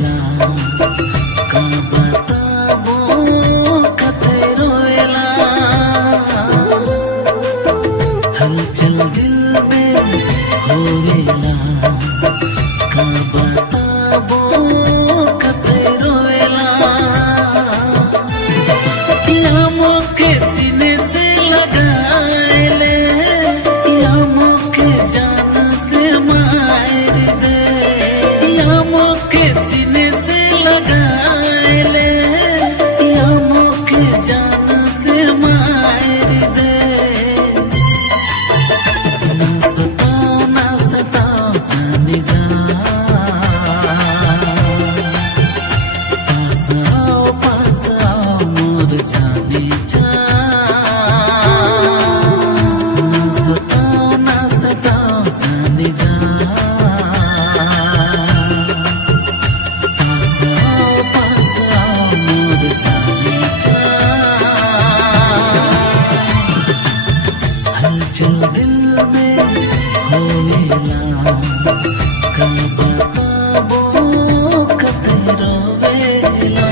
होवेला का बताबो कते रोवेला हलचल दिल में होवेला का बताबो कते रोवेला यामों के सीने से लगाए ले यामों के जान से मार दे यामों के सीने से लगाए ले यामों के जान से मार दे ना सताओ जाने जा पास आओ मोर जाने जा ना सताओ जाने जा पास आओ मोर जाने जा हलचल दिल में होवेला का बताबो कते रोवेला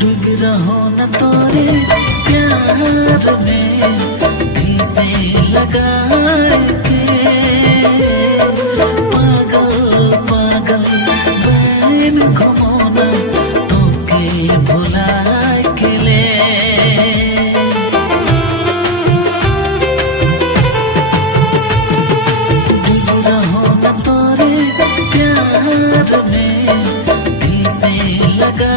डूब रहो न तोरे प्यार में दिल से लगा के पागल पागल बैन घुमोना तो के भुला के ले डूब रहो न तोरे प्यार में दिल से लगा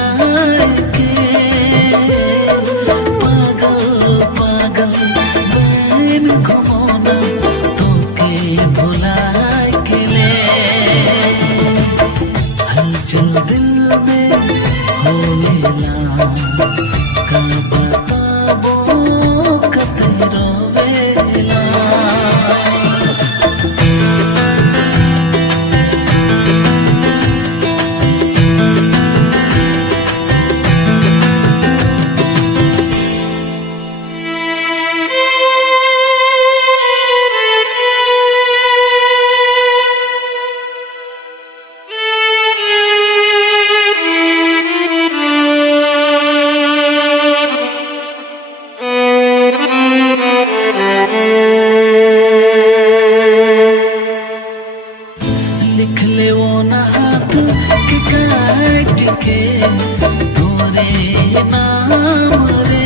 पागल पागल बैन घुमोना तो के भुला के ले हलचल दिल में होवेला का बताबो कते रोवेला लिख ले वो न हाथ के काट के तोरे नाम रे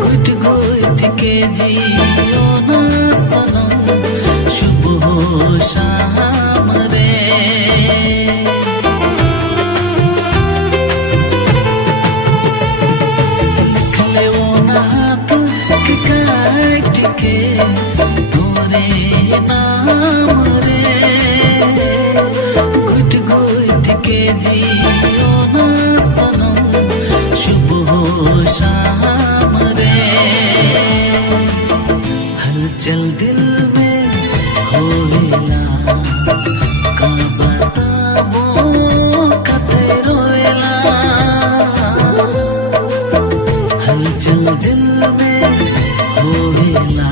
घुट घुट के जियो न सनम शुभ हो शाम रे लिख ले वो न हाथ के काट के तोरे नाम घुट घुट के जियो ना सनम शुभ हो शाम रे हलचल दिल में होवेला का बताबो कते रोवेला हलचल दिल में होवेला